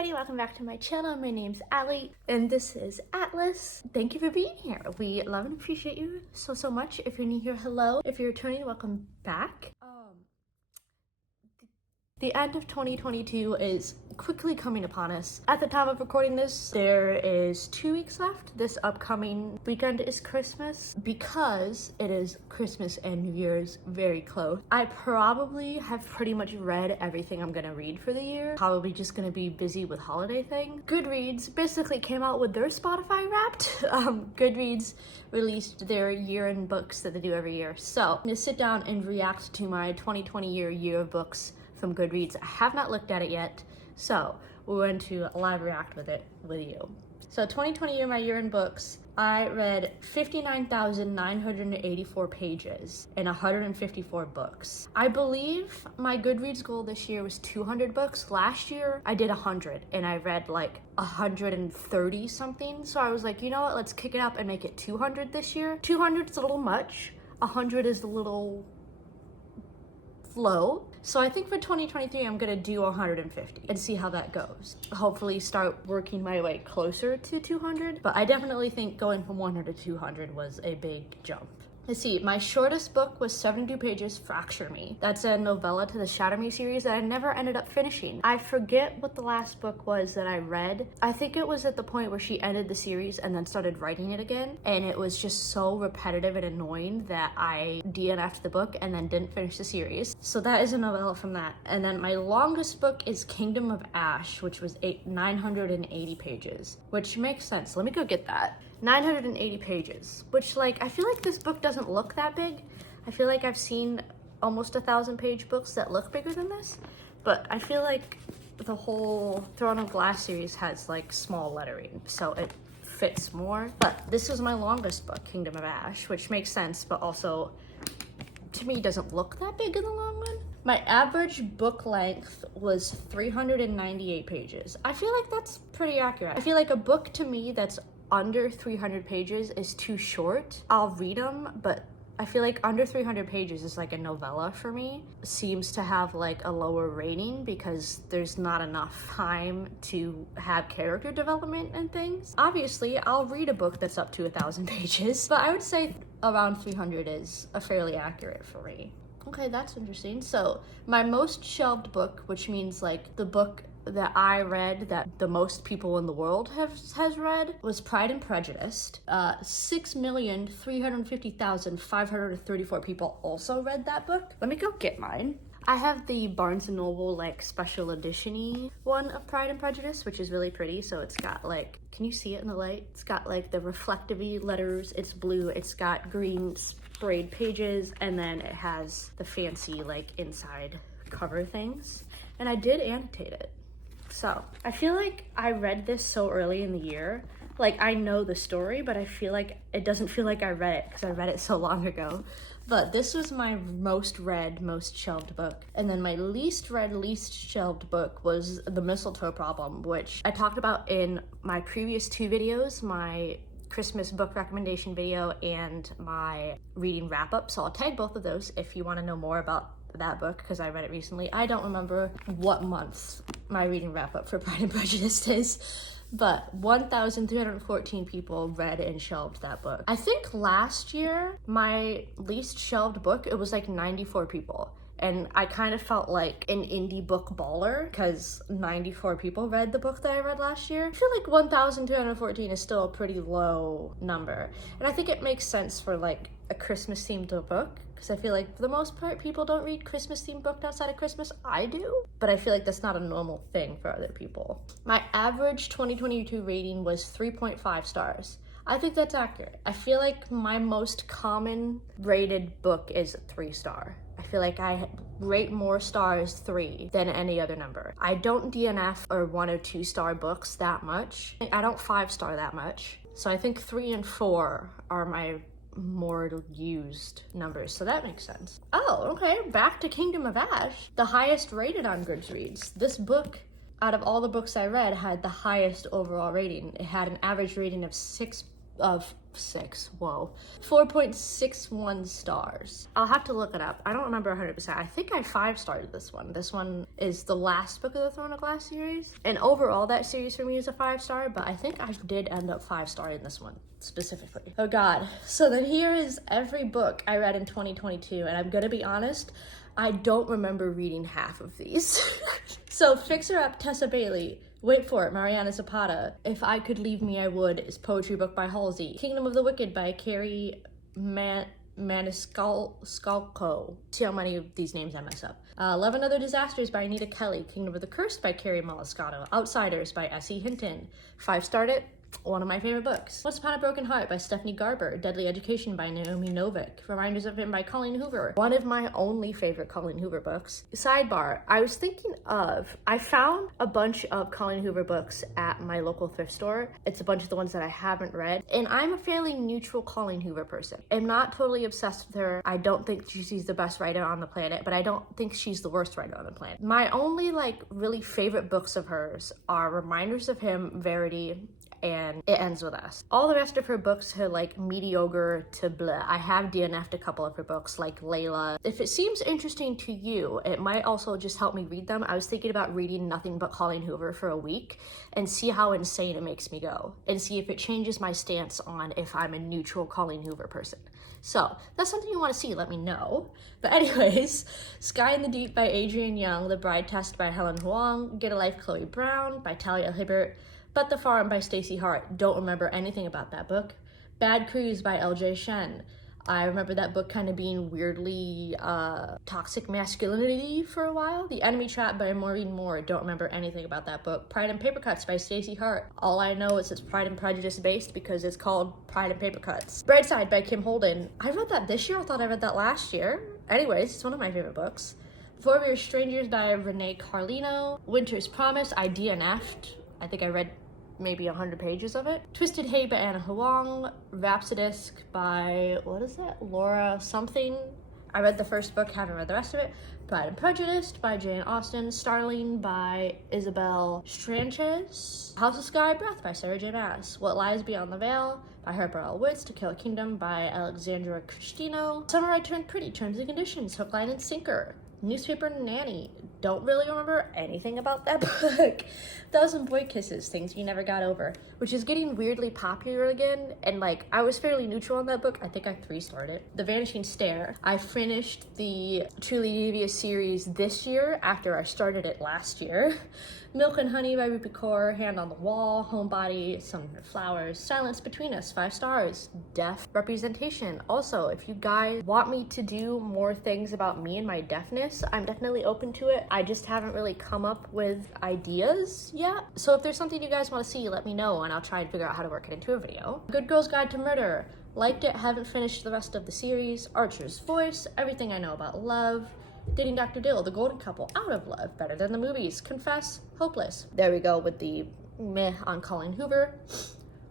everybody, welcome back to my channel. My name's Allie and this is Atlas. Thank you for being here. We love and appreciate you so much. If you're new here, hello. If you're returning, welcome back. The end of 2022 is quickly coming upon us. At the time of recording this, there is 2 weeks left. This upcoming weekend is Christmas. Because it is Christmas and New Year's very close, I probably have pretty much read everything I'm gonna read for the year. Probably just gonna be busy with holiday things. Goodreads basically came out with their Spotify Wrapped. Goodreads released their year-end books that they do every year. So I'm gonna sit down and react to my 2020 year of books from Goodreads. I have not looked at it yet, so we're going to live react with it with you. So 2020 my year in books, I read 59,984 pages and 154 books. I believe my Goodreads goal this year was 200 books. Last year I did 100 and I read like 130 something. So I was like, you know what, let's kick it up and make it 200 this year. 200 is a little much, 100 is a little low. So I think for 2023, I'm gonna do 150 and see how that goes. Hopefully start working my way closer to 200, but I definitely think going from 100 to 200 was a big jump. Let's see, my shortest book was 72 pages, Fracture Me. That's a novella to the Shatter Me series that I never ended up finishing. I forget what the last book was that I read. I think it was at the point where she ended the series and then started writing it again. And it was just so repetitive and annoying that I DNF'd the book and then didn't finish the series. So that is a novella from that. And then my longest book is Kingdom of Ash, which was 980 pages, which makes sense. Let me go get that. 980 pages, which like, I feel like this book doesn't look that big. I feel like I've seen almost 1,000-page books that look bigger than this, but I feel like the whole Throne of Glass series has like small lettering, so it fits more. But this is my longest book, Kingdom of Ash, which makes sense, but also to me doesn't look that big in the long run. My average book length was 398 pages. I feel like that's pretty accurate. I feel like a book to me that's under 300 pages is too short. I'll read them, but I feel like under 300 pages is like a novella for me. Seems to have like a lower rating because there's not enough time to have character development and things. Obviously, I'll read a book that's up to 1,000 pages, but I would say around 300 is a fairly accurate for me. Okay, that's interesting. So my most shelved book, which means like the book that I read that the most people in the world has read, was Pride and Prejudice. 6,350,534 people also read that book. Let me go get mine. I have the Barnes & Noble like special edition-y one of Pride and Prejudice, which is really pretty. So it's got like, can you see it in the light? It's got like the reflective-y letters. It's blue. It's got green sprayed pages, and then it has the fancy like inside cover things. And I did annotate it. So I feel like I read this so early in the year. Like I know the story, but I feel like it doesn't feel like I read it because I read it so long ago. But this was my most read, most shelved book. And then my least read, least shelved book was The Mistletoe Problem, which I talked about in my previous 2 videos, my Christmas book recommendation video and my reading wrap up. So I'll tag both of those if you want to know more about that book because I read it recently. I don't remember what month my reading wrap up for Pride and Prejudice is, but 1,314 people read and shelved that book. I think last year, my least shelved book, it was like 94 people. And I kind of felt like an indie book baller because 94 people read the book that I read last year. I feel like 1,214 is still a pretty low number. And I think it makes sense for like a Christmas themed book because I feel like for the most part, people don't read Christmas themed books outside of Christmas. I do, but I feel like that's not a normal thing for other people. My average 2022 rating was 3.5 stars. I think that's accurate. I feel like my most common rated book is 3-star. I feel like I rate more stars 3 than any other number. I don't DNF or 1 or 2-star books that much. I don't 5-star that much. So I think 3 and 4 are my more used numbers, so that makes sense. Oh, okay, back to Kingdom of Ash, the highest rated on Goodreads. This book, out of all the books I read, had the highest overall rating. It had an average rating of 6 of 6. Whoa. 4.61 stars. I'll have to look it up. I don't remember 100%. I think I 5-starred this one. This one is the last book of the Throne of Glass series. And overall, that series for me is a 5-star, but I think I did end up 5-starring this one specifically. Oh God. So then here is every book I read in 2022, and I'm gonna be honest, I don't remember reading half of these. So Fixer Up, Tessa Bailey. Wait for it, Mariana Zapata. If I Could Leave Me, I Would is poetry book by Halsey. Kingdom of the Wicked by Carrie Maniscalco. See how many of these names I mess up. Love and Other Disasters by Anita Kelly. Kingdom of the Cursed by Carrie Molescato. Outsiders by S.E. Hinton. 5-starred it. One of my favorite books. Once Upon a Broken Heart by Stephanie Garber. Deadly Education by Naomi Novik. Reminders of Him by Colleen Hoover. One of my only favorite Colleen Hoover books. Sidebar, I was thinking of, I found a bunch of Colleen Hoover books at my local thrift store. It's a bunch of the ones that I haven't read. And I'm a fairly neutral Colleen Hoover person. I'm not totally obsessed with her. I don't think she's the best writer on the planet, but I don't think she's the worst writer on the planet. My only really favorite books of hers are Reminders of Him, Verity, and It Ends With Us. All the rest of her books are mediocre to blah. I have DNF'd a couple of her books like Layla. If it seems interesting to you, it might also just help me read them. I was thinking about reading nothing but Colleen Hoover for a week and see how insane it makes me go and see if it changes my stance on if I'm a neutral Colleen Hoover person. So that's something you want to see, let me know. But anyways, Sky in the Deep by Adrienne Young, The Bride Test by Helen Huang, Get a Life Chloe Brown by Talia Hibbert, But the Farm by Stacey Hart. Don't remember anything about that book. Bad Cruise by LJ Shen. I remember that book kind of being weirdly toxic masculinity for a while. The Enemy Trap by Maureen Moore. Don't remember anything about that book. Pride and Paper Cuts by Stacey Hart. All I know is it's Pride and Prejudice based because it's called Pride and Paper Cuts. Brightside by Kim Holden. I read that this year. I thought I read that last year. Anyways, it's one of my favorite books. Before We Were Strangers by Renee Carlino. Winter's Promise. I DNF'd. I think I read maybe 100 pages of it. Twisted Hay by Anna Huang. Rhapsodisk by, what is that? Laura something. I read the first book, haven't read the rest of it. Pride and Prejudice by Jane Austen. Starling by Isabel Stranchez. House of Sky Breath by Sarah J. Maas. What Lies Beyond the Veil by Harper L. Witz. To Kill a Kingdom by Alexandra Cristino. Summer I Turned Pretty, Terms and Conditions, Hook, Line, and Sinker. Newspaper Nanny. Don't really remember anything about that book. Thousand Boy Kisses, Things You Never Got Over, which is getting weirdly popular again, and I was fairly neutral on that book. I think I 3-starred it. The Vanishing Stair. I finished the Truly Devious series this year after I started it last year. Milk and Honey by Rupi Kaur. Hand on the Wall, Homebody, Some Flowers, Silence Between Us, 5 stars. Deaf representation. Also, if you guys want me to do more things about me and my deafness, I'm definitely open to it. I just haven't really come up with ideas yet. So if there's something you guys want to see, let me know and I'll try and figure out how to work it into a video. Good Girl's Guide to Murder. Liked it, haven't finished the rest of the series. Archer's Voice, Everything I Know About Love. Dating Dr. Dill, The Golden Couple, Out of Love, Better Than the Movies, Confess, Hopeless. There we go with the meh on Colleen Hoover.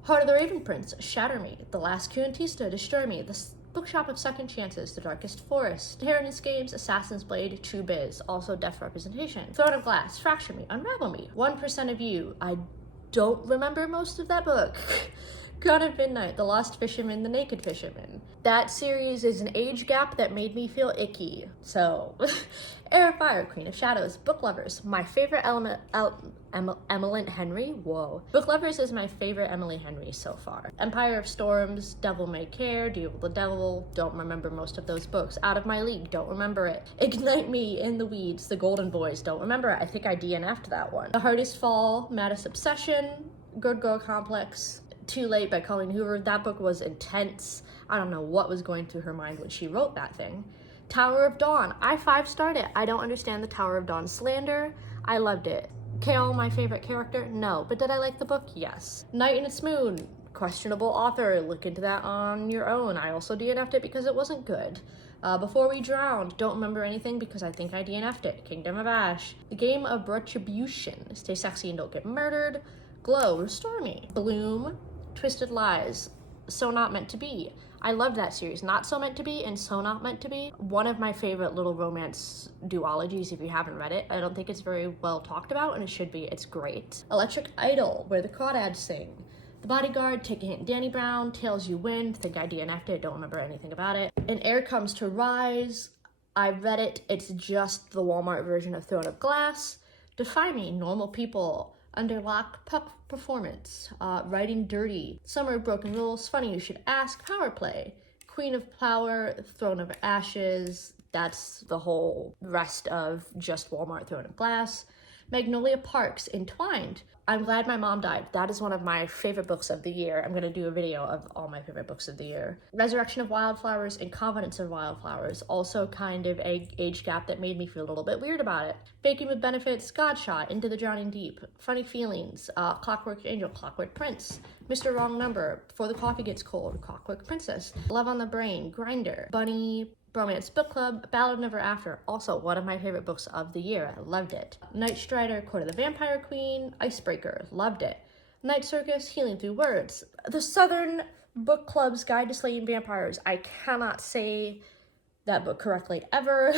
Heart of the Raven Prince, Shatter Me, The Last Cuantista, Destroy Me, The Bookshop of Second Chances, The Darkest Forest, Heron's Games, Assassin's Blade, True Biz, also deaf representation. Throne of Glass, Fracture Me, Unravel Me, 1% of You. I don't remember most of that book. Gone at Midnight, The Lost Fisherman, The Naked Fisherman. That series is an age gap that made me feel icky. So, Air of Fire, Queen of Shadows, Book Lovers, my favorite Emily Henry. Whoa. Book Lovers is my favorite Emily Henry so far. Empire of Storms, Devil May Care, Deal with the Devil. Don't remember most of those books. Out of My League. Don't remember it. Ignite Me, In the Weeds, The Golden Boys. Don't remember it. I think I DNF'd that one. The Hardest Fall, Maddest Obsession, Good Girl Complex. Too Late by Colleen Hoover. That book was intense. I don't know what was going through her mind when she wrote that thing. Tower of Dawn. I 5-starred it. I don't understand the Tower of Dawn slander. I loved it. Kale, my favorite character? No. But did I like the book? Yes. Night and Its Moon. Questionable author. Look into that on your own. I also DNF'd it because it wasn't good. Before We Drowned. Don't remember anything because I think I DNF'd it. Kingdom of Ash. The Game of Retribution. Stay Sexy and Don't Get Murdered. Glow. Restore Me. Bloom. Twisted Lies, So Not Meant to Be. I loved that series. Not So Meant to Be and So Not Meant to Be. One of my favorite little romance duologies if you haven't read it. I don't think it's very well talked about and it should be. It's great. Electric Idol, Where the Crawdads Sing. The Bodyguard, Take a Hint, Danny Brown, Tales You Win, think I DNF'd it, don't remember anything about it. An Heir Comes to Rise, I read it, it's just the Walmart version of Throne of Glass. Defy Me, Normal People, Under Lock, Puck Performance, Writing Dirty, Summer of Broken Rules, Funny You Should Ask, Power Play, Queen of Power, Throne of Ashes, that's the whole rest of just Walmart Throne of Glass. Magnolia Parks, Entwined. I'm Glad My Mom Died. That is one of my favorite books of the year. I'm gonna do a video of all my favorite books of the year. Resurrection of Wildflowers and Confidence of Wildflowers. Also kind of a age gap that made me feel a little bit weird about it. Baking with Benefits, Godshot, Into the Drowning Deep. Funny Feelings, Clockwork Angel, Clockwork Prince. Mr. Wrong Number, Before the Coffee Gets Cold, Clockwork Princess. Love on the Brain, Grinder. Bunny Bromance Book Club, Ballad of Never After, also one of my favorite books of the year. I loved it. Night Strider, Court of the Vampire Queen, Icebreaker, loved it. Night Circus, Healing Through Words. The Southern Book Club's Guide to Slaying Vampires. I cannot say that book correctly ever.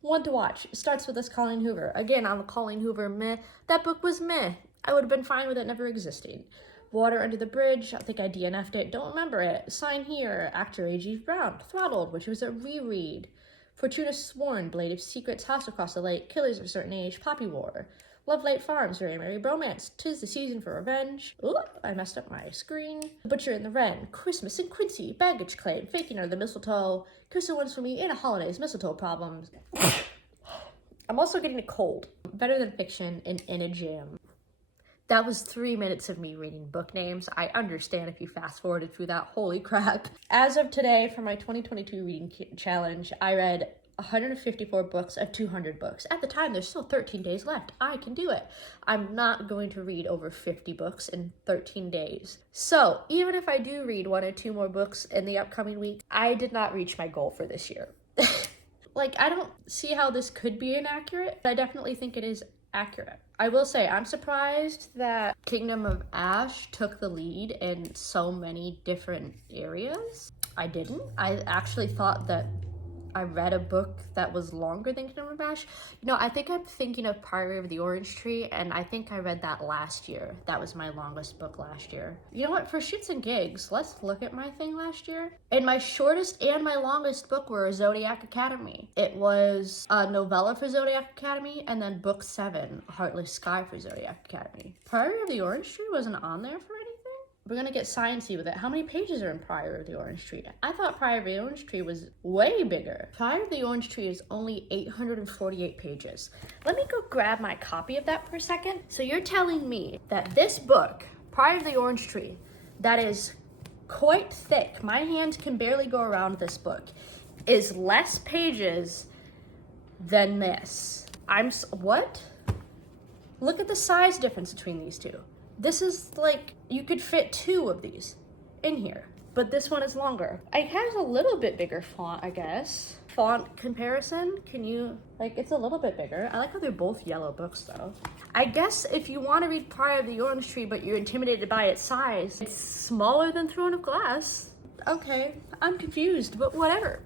One to watch. It starts with this Colleen Hoover. Again, I'm a Colleen Hoover meh. That book was meh. I would have been fine with it never existing. Water Under the Bridge, I think I DNF'd it, don't remember it. Sign Here, actor A.G. Brown. Throttled, which was a reread. Fortuna Sworn, Blade of Secrets, House Across the Lake, Killers of a Certain Age, Poppy War. Love Light Farms, Very Merry Bromance, 'Tis the Season for Revenge. Ooh, I messed up my screen. Butcher and the Wren, Christmas in Quincy, Baggage Claim, Faking Under the Mistletoe, Kiss the Ones for Me, and a Holidays, Mistletoe Problems. I'm also getting a cold. Better Than Fiction and In a Jam. That was 3 minutes of me reading book names. I understand if you fast forwarded through that, holy crap. As of today, for my 2022 reading challenge, I read 154 books of 200 books. At the time, there's still 13 days left. I can do it. I'm not going to read over 50 books in 13 days. So even if I do read 1 or 2 more books in the upcoming week, I did not reach my goal for this year. Like, I don't see how this could be inaccurate, but I definitely think it is accurate. I will say, I'm surprised that Kingdom of Ash took the lead in so many different areas. I didn't. I actually thought that I read a book that was longer than Kingdom of Ash. You know, I think I'm thinking of Priory of the Orange Tree, and I think I read that last year. That was my longest book last year. You know what, for shits and gigs, let's look at my thing last year. And my shortest and my longest book were Zodiac Academy. It was a novella for Zodiac Academy, and then book 7, Heartless Sky for Zodiac Academy. Priory of the Orange Tree wasn't on there for anything? We're gonna get sciencey with it. How many pages are in Priory of the Orange Tree? I thought Priory of the Orange Tree was way bigger. Priory of the Orange Tree is only 848 pages. Let me go grab my copy of that for a second. So you're telling me that this book, Priory of the Orange Tree, that is quite thick, my hand can barely go around this book, is less pages than this. What? Look at the size difference between these two. This is like, you could fit 2 of these in here, but this one is longer. It has a little bit bigger font, I guess. Font comparison, can you, like, it's a little bit bigger. I like how they're both yellow books though. I guess if you want to read Priory of the Orange Tree, but you're intimidated by its size, it's smaller than Throne of Glass. Okay, I'm confused, but whatever.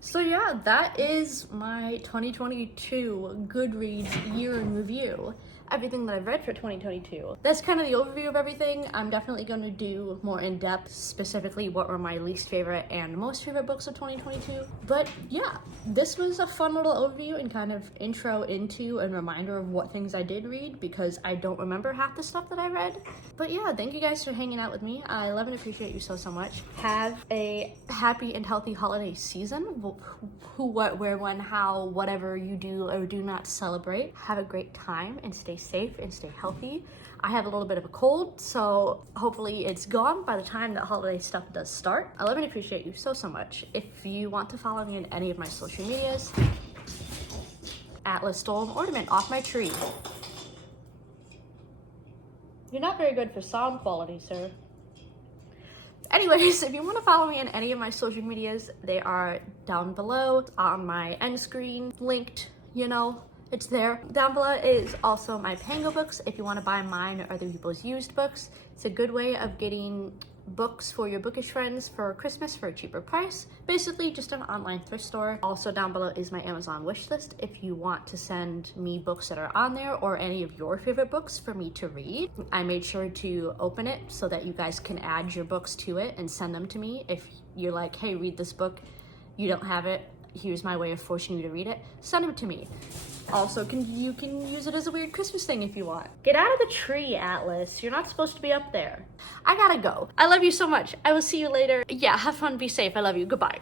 So yeah, that is my 2022 Goodreads year in review. Everything that I've read for 2022. That's kind of the overview of everything. I'm definitely going to do more in-depth, specifically what were my least favorite and most favorite books of 2022. But yeah, this was a fun little overview and kind of intro into and reminder of what things I did read, because I don't remember half the stuff that I read. But yeah, thank you guys for hanging out with me. I love and appreciate you so much. Have a happy and healthy holiday season. Who, what, where, when, how, whatever you do or do not celebrate. Have a great time and stay safe and stay healthy. I have a little bit of a cold, so hopefully it's gone by the time that holiday stuff does start. I love and appreciate you so much. If you want to follow me in any of my social medias, Atlas Storm Ornament off my tree. You're not very good for sound quality, sir. Anyways, if you want to follow me on any of my social medias, they are down below on my end screen, linked, you know. It's there. Down below is also my PangoBooks if you want to buy mine or other people's used books. It's a good way of getting books for your bookish friends for Christmas for a cheaper price. Basically just an online thrift store. Also down below is my Amazon wish list if you want to send me books that are on there or any of your favorite books for me to read. I made sure to open it so that you guys can add your books to it and send them to me. If you're like, hey, read this book, you don't have it, here's my way of forcing you to read it, send them to me. Also, you can use it as a weird Christmas thing if you want. Get out of the tree, Atlas. You're not supposed to be up there. I gotta go. I love you so much. I will see you later. Yeah, have fun, be safe. I love you. Goodbye.